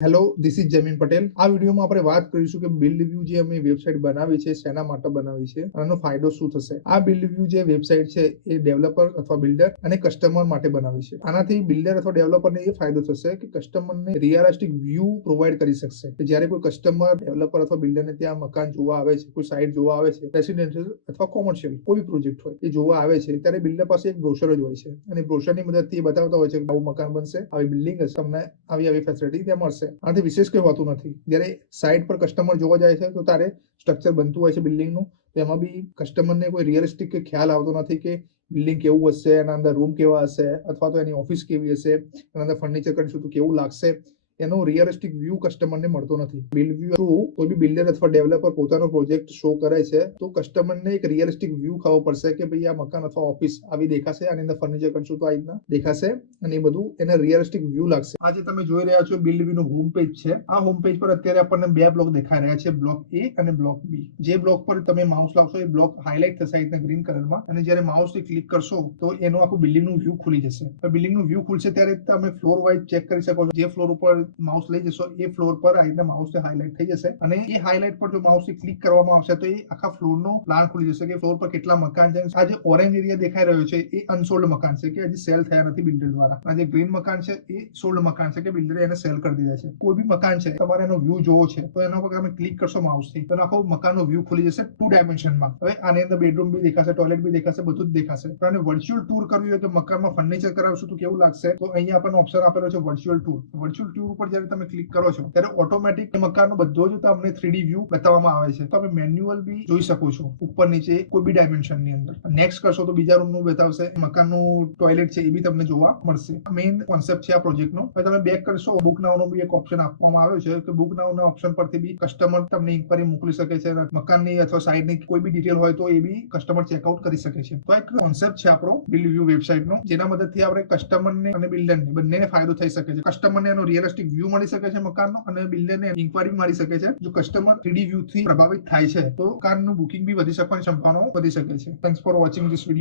Hello, this is જમીન પટેલ. આ વિડીયોમાં આપણે વાત કરીશું કે બિલ્ડ વ્યૂ જે અમે વેબસાઇટ બનાવી છે શેના માટે બનાવી છે, આનો ફાયદો શું થશે. આ બિલ્ડ વ્યૂ જે વેબસાઇટ છે એ ડેવલપર અથવા બિલ્ડર અને કસ્ટમર માટે બનાવી છે. આનાથી બિલ્ડર અથવા ડેવલપરને એ ફાયદો થશે કે કસ્ટમરને રિયલિસ્ટિક વ્યૂ પ્રોવાઈડ કરી શકશે. જ્યારે કોઈ કસ્ટમર ડેવલપર અથવા બિલ્ડરને ત્યાં મકાન જોવા આવે છે, કોઈ સાઇટ જોવા આવે છે, રેસિડેન્શિયલ અથવા કોમર્શિયલ કોઈ પ્રોજેક્ટ હોય એ જોવા આવે છે, ત્યારે બિલ્ડર પાસે એક બ્રોશર જ હોય છે અને બ્રોશરની મદદથી એ બતાવતા હોય છે કે આવું મકાન બનશે, આવી બિલ્ડિંગ હશે, તમને આવી ફેસિલિટી ત્યાં મળશે. આનાથી વિશેષ કંઈ હોતું નથી. જ્યારે સાઇટ પર કસ્ટમર જોવા જાય છે તો તારે સ્ટ્રક્ચર બનતું હોય છે બિલ્ડિંગનું, તો એમાં બી કસ્ટમરને કોઈ રિયલિસ્ટિક ખ્યાલ આવતો નથી કે બિલ્ડિંગ કેવું હશે, એના અંદર રૂમ કેવા હશે, અથવા તો એની ઓફિસ કેવી હશે, એના અંદર ફર્નિચર કરીશું તો કેવું લાગશે. એનો રિયલિસ્ટિક વ્યૂ કસ્ટમરને મળતો નથી. બિલ્ડ વ્યૂ થ્રુ કોઈ બી બિલ્ડર અથવા ડેવલપર પોતાનો પ્રોજેક્ટ શો કરે છે તો કસ્ટમરને એક રિયલિસ્ટિક વ્યૂ ખબર પડશે કે ભાઈ આ મકાન અથવા ઓફિસ આવી દેખાશે, આની અંદર ફર્નિચર કરશું તો આ રીતના દેખાશે, અને એ બધું એને રિયલિસ્ટિક વ્યૂ લાગશે. આજે તમે જોઈ રહ્યા છો બિલ્ડ વ્યૂ નું હોમ પેજ છે. આ હોમ પેજ પર અત્યારે આપણને બે બ્લોક દેખાઈ રહ્યા છે, બ્લોક એ અને બ્લોક બી. જે બ્લોક પર તમે માઉસ લાવશો એ બ્લોક હાઇલાઇટ થશે આ ગ્રીન કલરમાં, અને જ્યારે માઉસથી ક્લિક કરશો તો એનું આખું બિલ્ડિંગ નું વ્યૂ ખુલી જશે. બિલ્ડિંગ નું વ્યૂ ખુલશે ત્યારે તમે ફ્લોર વાઇઝ ચેક કરી શકો છો. જે ફ્લોર ઉપર માઉસ લઈ જશો એ ફ્લોર પર આ રીતના માઉસ હાઇલાઇટ થઈ જશે, અને એ હાઇલાઇટ પર જો માઉસ થી ક્લિક કરવામાં આવશે તો એ આખા ફ્લોર નો પ્લાન ખુલી જશે કે ફ્લોર પર કેટલા મકાન છે. આ જે ઓરેન્જ એરિયા દેખાઈ રહ્યો છે એ અનસોલ્ડ મકાન છે કે હજી સેલ થયા નથી બિલ્ડર દ્વારા. આ જે ગ્રીન મકાન છે એ સોલ્ડ મકાન છે કે બિલ્ડરે એને સેલ કરી દીધા છે. કોઈ બી મકાન છે તમારે એનો વ્યૂ જોવો છે તો એના પર તમે ક્લિક કરશો માઉસ થી તો આખો મકાનનો વ્યૂ ખુલી જશે 2 ડાયમેન્શનમાં. હવે આની અંદર બેડરૂમ બી દેખાશે, ટોયલેટ બી દેખાશે, બધું જ દેખાશે. તો આને વર્ચ્યુઅલ ટૂર કરવી હોય તો મકાનમાં ફર્નિચર કરાવશું તો કેવું લાગશે, તો અહીંયા આપણને ઓપ્શન આપેલો છે વર્ચ્યુઅલ ટૂર. વર્ચ્યુઅલ ટૂર ઉપર જ્યારે તમે ક્લિક કરો છો ત્યારે ઓટોમેટિક મકાનનો બધો જ તમને 3D વ્યૂ બતાવવામાં આવે છે. તો તમે મેન્યુઅલ બી જોઈ શકો છો ઉપર નીચે કોઈ બી ડાયમેન્શન ની અંદર. નેક્સ્ટ કરશો તો બીજા રૂમ નું બતાવશે, મકાનનું ટોયલેટ છે એ બી તમને જોવા મળશે. મેઇન કોન્સેપ્ટ છે આ પ્રોજેક્ટનો. હવે તમે બેક કરશો, બુક નાઉ નો બી એક ઓપ્શન આપવામાં આવ્યો છે કે બુક નાઉ ના ઓપ્શન પરથી બી કસ્ટમર તમને ઇન્ક્વાયરી મોકલી શકે છે. મકાનની અથવા સાઇટની કોઈ બી ડિટેલ હોય તો એ બી કસ્ટમર ચેકઆઉટ કરી શકે છે. તો એક કોન્સેપ્ટ છે આપણો બિલ્ડ વ્યૂ વેબસાઇટનો, જેના મદદથી આપણે કસ્ટમરને અને બિલ્ડરને બંનેને ફાયદો થઈ શકે છે. કસ્ટમરને એનો રિયલિસ્ટિક વ્યૂ મળી શકે છે મકાનનો, અને બિલ્ડરને ઇન્ક્વાયરી મળી શકે છે. જો કસ્ટમર 3D વ્યૂ થી પ્રભાવિત થાય છે તો કારનું બુકિંગ બી વધી શકવાની સંભાવનાઓ વધી શકે છે. Thanks for watching this video.